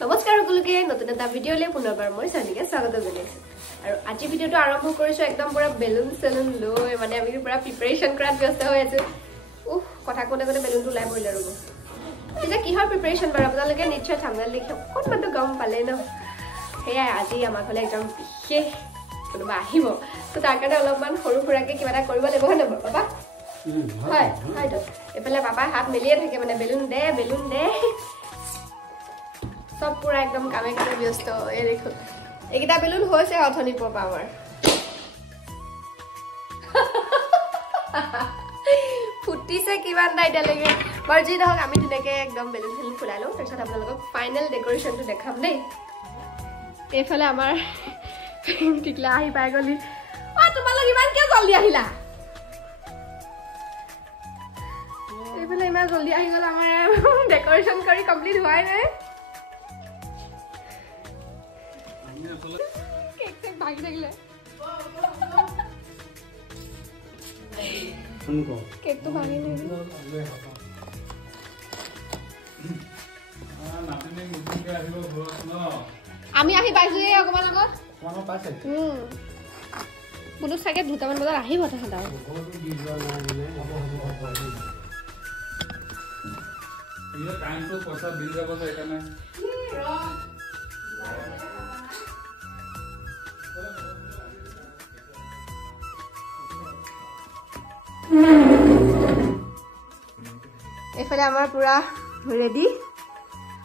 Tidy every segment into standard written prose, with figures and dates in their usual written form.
নমস্কাৰ সকলোকে নতুন এটা ভিডিঅ'লে পুনৰবাৰ মই সনিকা স্বাগত জনাইছো আৰু আজি ভিডিঅ'টো আৰম্ভ কৰিছো একদম পুৰা বেলুন সেলুন লৈ মানে আমি পুৰা প্ৰিপাৰেচন কৰাত ব্যস্ত হৈ আছো কথা কোনে বেলুনটো লাই পৰিলে ৰব এতিয়া কি হয় প্ৰিপাৰেচন বাৰু আপোনালোকে নিশ্চয় থাম্বনেল দেখি অকণমানটো গম পালে ন হেয়া আজি আমাৰ ঘৰলে একদম বিশেষ কোনোবা আহিব তো তাৰ কাৰণে অলপমান সৰু সুৰাকে কিবা এটা কৰিব লাগিব হয় ন বাবা হয় হয়তো এফালে বাবা হাত মেলিয়ে থাকে মানে বেলুন দে सब पूरा एकदम कामे कामे व्यस्त ए देखो एकिटा बेलुन होइसे अथनि पपा আমাৰ ফুটিছে কিমান দাইটা লাগে বৰজি ধক আমি ধুনেকে একদম বেলুন খেলি ফুলালো তাৰছত আপোনালোকক ফাইনাল ডেকোৰেশনটো দেখাম দেই এফালে আমাৰ টিকলা আহি পাই গলি অ তোমালোক ইমান কিয় জলদি আহিলা এফালে ইমান জলদি আহি গল আমাৰ ডেকোৰেশন কৰি কমপ্লিট হোৱাই নাই केक से भागी निकले उनको केक तो भागी नहीं नातिने मुझे আহিব ঘৰত ন আমি আহি পাইছো এই অকমান আগত কোন পাইছে বুলু সাগে দুটামান বজাত আহিব তাহাঁতা ইয়া টাইমটো পইচা বিল যাব যে একানে এফালে আমাৰ পুৰা ৰেডি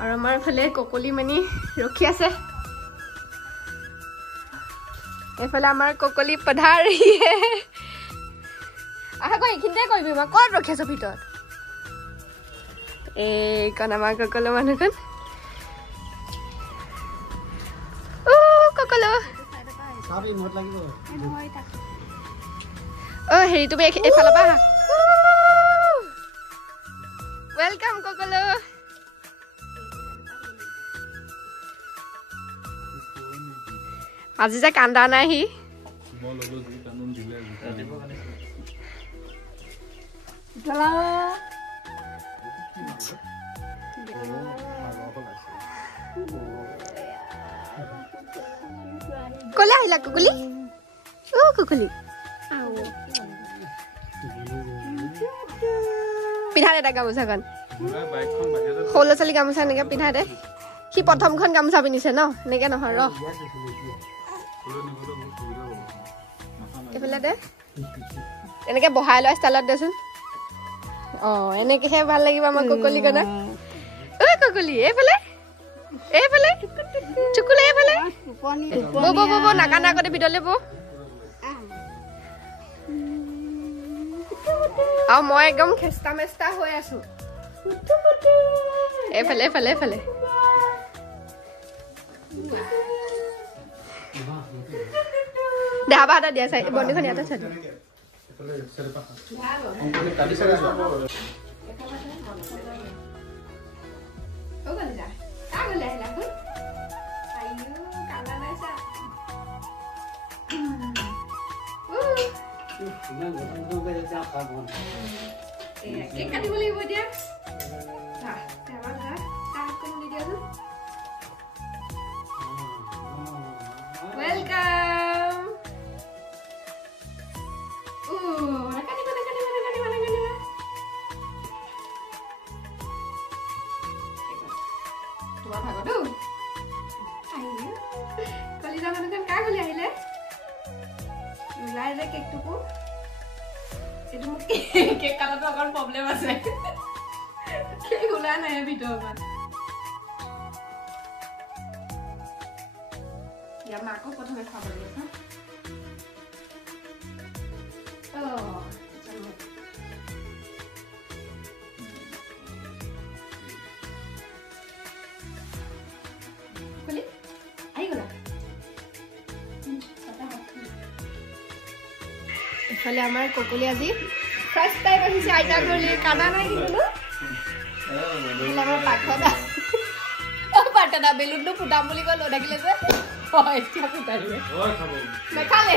আৰু আমাৰ ফালে কোকলি মানি ৰখি আছে এফালে আমাৰ কোকলি পধাৰি আহা কই কিনতে কইবি মা ক'ত ৰখি আছে ভিতৰত এই কোন আমাৰ কোকলো মানুহখন কোকলো সাবি মত লাগিব ও হেৰি তুমি এফালে পা वेलकम कोकोलो আজি যে কান্দা নাই হি বললো জি কানুন দিলে চলা কোলা আহিলা কোকলি ও কোকলি পিঠা দে গামোচাখন সৰু ল'ৰা ছোৱালী গামোচা এনেকে পিঠা দে সি প্ৰথমখন গামোচা পিন্ধিছে ন এনেকে নহয় ৰ এইফালে দে এনেকে বহাই লোৱা ষ্টাইলত দেচোন অ এনেকেহে ভাল লাগিব আমাৰ কোকলি কনা ঐ কোকলি এইফালে চুকুলে এইফালে বো নাকান্দা আগতে ভিতৰলৈ বো আৰু মই একদম খেস্তা মেস্তা হৈ আছো এফালে দেহা বাটা দিয়া চাই বন্দিখন ইয়াতে চাই কেক কাটিব লাগিব এতিয়া वेलकम তোমাৰ ভাগটো আহিলে কলিজা মানুহখন কা গলি আহিলে ওলাই যে কেকটো এটো মোক কেক কাটাটো অকণ প্ৰব্লেম আছে কেক ওলাই নাই ভিতৰৰ পৰা Ya maco প্ৰথমে খাব লাগিব ও চলো কলি আই গলা এফালে আমাৰ কোকলি আজি ফাৰ্স্ট টাইম আহিছে আইতা ঘৰলে কানা নাই কিন্তু আমাৰ পাখনা পাটনা বেলুনটো ফুটাম বুলি কৈ লৈ থাকিলে যে হয় এতিয়া ফুটাইলে হয় খাব নাখালে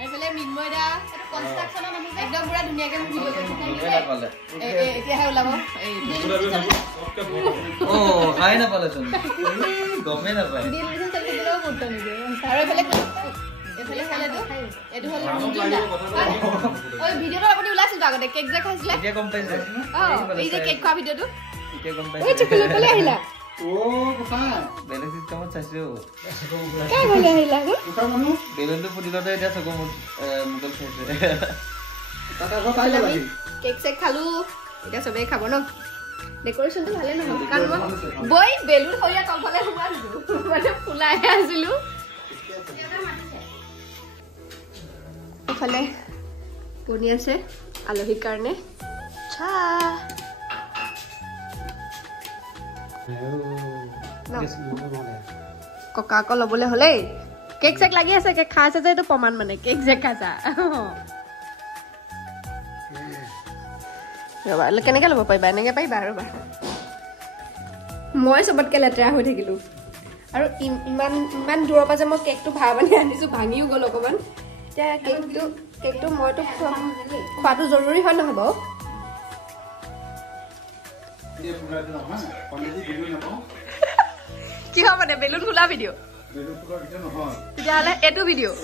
আইফালে মিনময়দা এটা কনস্ট্ৰাকচনৰ মানুহ একদম পুৰা ধুনিয়াকে ভিডিও কৰি থাকে এতিয়া হে ওলাব পঢ়াই নাপালেচোন গমেই নাপায় আৰু এফালে খালেতো এইটো হ'ল ভিডিঅ'টো আপুনি ওলাইছিল আগতে কেক যে খাইছিলে এতিয়া গম পাইছে এই যে কেক খোৱা ভিডিঅ'টো এতিয়া গম ঐ চকুলে পলে আহিলা বেলেগ চিষ্টেমত চাইছো বেলুনটো ফুটিলতে এতিয়া চকু মুগল খাইছে কেক চেক খালো এতিয়া চবেই খাব ন ডেকৰেশ্যনটো ভালে নহয় কাৰণ মই বৈ বেলুন সৰিয়া তলফালে সোমাই দিলো মানে ফুলাইহে আছিলো এইফালে বনি আছে আলহীৰ কাৰণে ককা আকৌ ল'বলৈ হ'লেই কেক চেক লাগি আছে কেক খাই আছে যে এইটো প্ৰমাণ মানে কেক চেক খাইছা ৰবা কেনেকৈ ল'ব পাৰিবা এনেকৈ পাৰিবা ৰবা মই চবতকৈ লেতেৰা হৈ থাকিলোঁ আৰু ইমান ইমান দূৰৰ পৰা যে মই কেকটো মানে আনিছোঁ ভাঙিও গ'ল অকণমান এতিয়া কেকটো মইতো খোৱাটো জৰুৰী হয় নহয় বাৰু কি হ'ব মানে বেলুন খোলা ভিডিঅ' তেতিয়াহ'লে এইটো ভিডিঅ'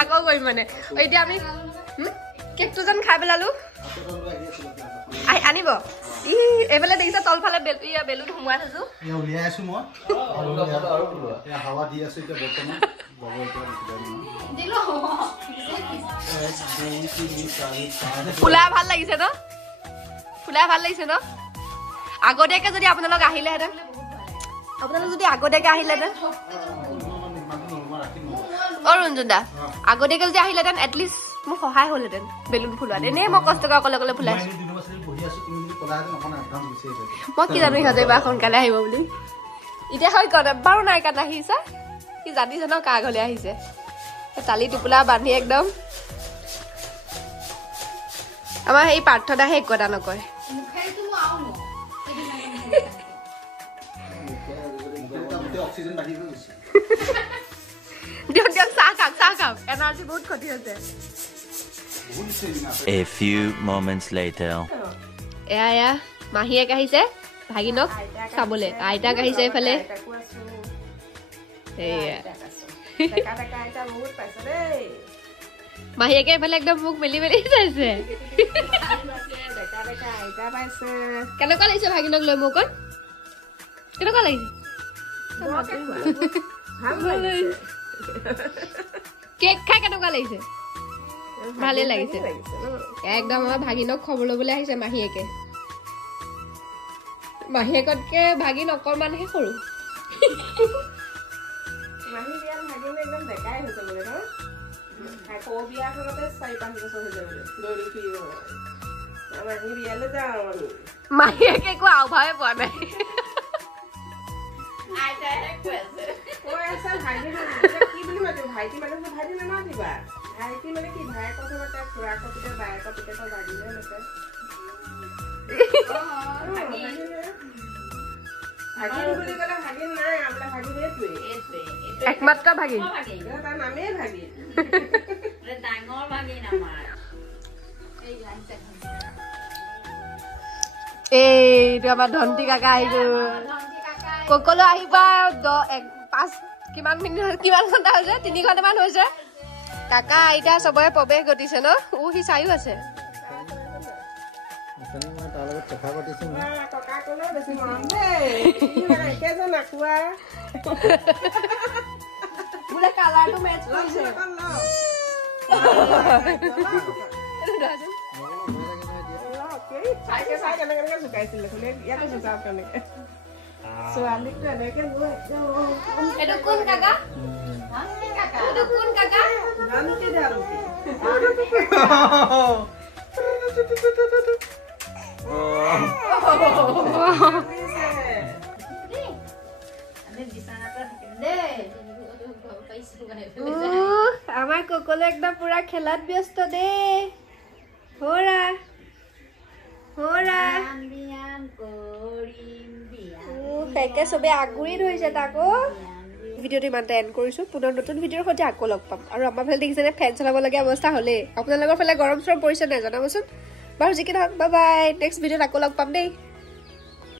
আকৌ কৰিম মানে এতিয়া আমি কেকটো যেন খাই পেলালো আনিব এইফালে দেখিছে তলফালে বেলুন সোমোৱাই থৈছো ফুলাই ভাল লাগিছে ন ফুলাই ভাল লাগিছে ন আগতীয়াকে যদি আপোনালোক আহিলেহেঁতেন ৰঞ্জন দা আগতীয়াকে যদি আহিলেহেঁতেন এটলিষ্ট মোৰ সহায় হ'লহেঁতেন বেলুন ফুলোৱাত এনেই মই কষ্টকৈ অকলে অকলে ফুলাইছো মই কি জানো সিহঁতে বা সোনকালে আহিব বুলি এতিয়া হয় কত বাৰু নাই কাণ আহিছে কি জানিছে ন কাৰ ঘৰলৈ আহিছে তালি টোপোলা বান্ধি একদম আমাৰ সেই প্ৰাৰ্থনাহে একো এটা নকয় দিয়ক চাহ খাওক এনাৰ্জি বহুত ক্ষতি হৈছে A few moments later. এয়া মাহীয়েক আহিছে ভাগিনক চাবলে আইতাক আহিছে এইফালে মাহীয়েকে এইফালে একদম মুখ মেলি মেলি চাইছে কেনেকুৱা লাগিছে ভাগিনক লৈ মোক কেনেকুৱা লাগিছে কেক খাই কেনেকুৱা লাগিছে ভালে লাগিছে একদম আমাৰ ভাগিনক খবৰ ল'বলৈ আহিছে মাহীয়েকতকে ভাগিন অকণমানহে সৰু মাহীয়েকে একো আওভাৱে পোৱা নাই ভাইটি মানে কি ভাইক কথা বাৰ্তা খুৰাকৰ পিতে বায়েকৰ পিতেকৰ ভাগিনে লৈছে ভাগিন বুলি ক'লে ভাগিন নাই আমাৰ ভাগিন এইটোৱে একমাত্ৰ ভাগিন তাৰ নামেই ভাগিন ডাঙৰ ভাগিন আমাৰ এইটো আমাৰ ধন্তি কাকা আহি গ'ল ককলৈ আহিবা 5 কিমান ঘণ্টা হৈছে 3 ঘণ্টামান হৈছে কাকা আইতা চবৰে প্ৰৱেশ ঘটিছে ন সি চাইও আছে ছোৱালীকটো এনেকে এইটো কোন কাকা এইটো কোন কাকা জানকি আমাৰ ককলে একদম পুৰা খেলাত ব্যস্ত দেই হৰা একে চবে আগুৰি ধৰিছে তাকো ভিডিঅ'টো ইমানতে এণ্ড কৰিছোঁ পুনৰ নতুন ভিডিঅ'ৰ সৈতে আকৌ লগ পাম আৰু আমাৰ ফালে দেখিছেনে ফেন চলাব লগীয়া অৱস্থা হ'লেই আপোনালোকৰ ফালে গৰম চৰম পৰিছে নাই জনাবচোন বাৰু যি কি নহওক বাই বাই নেক্সট ভিডিঅ'ত আকৌ লগ পাম দেই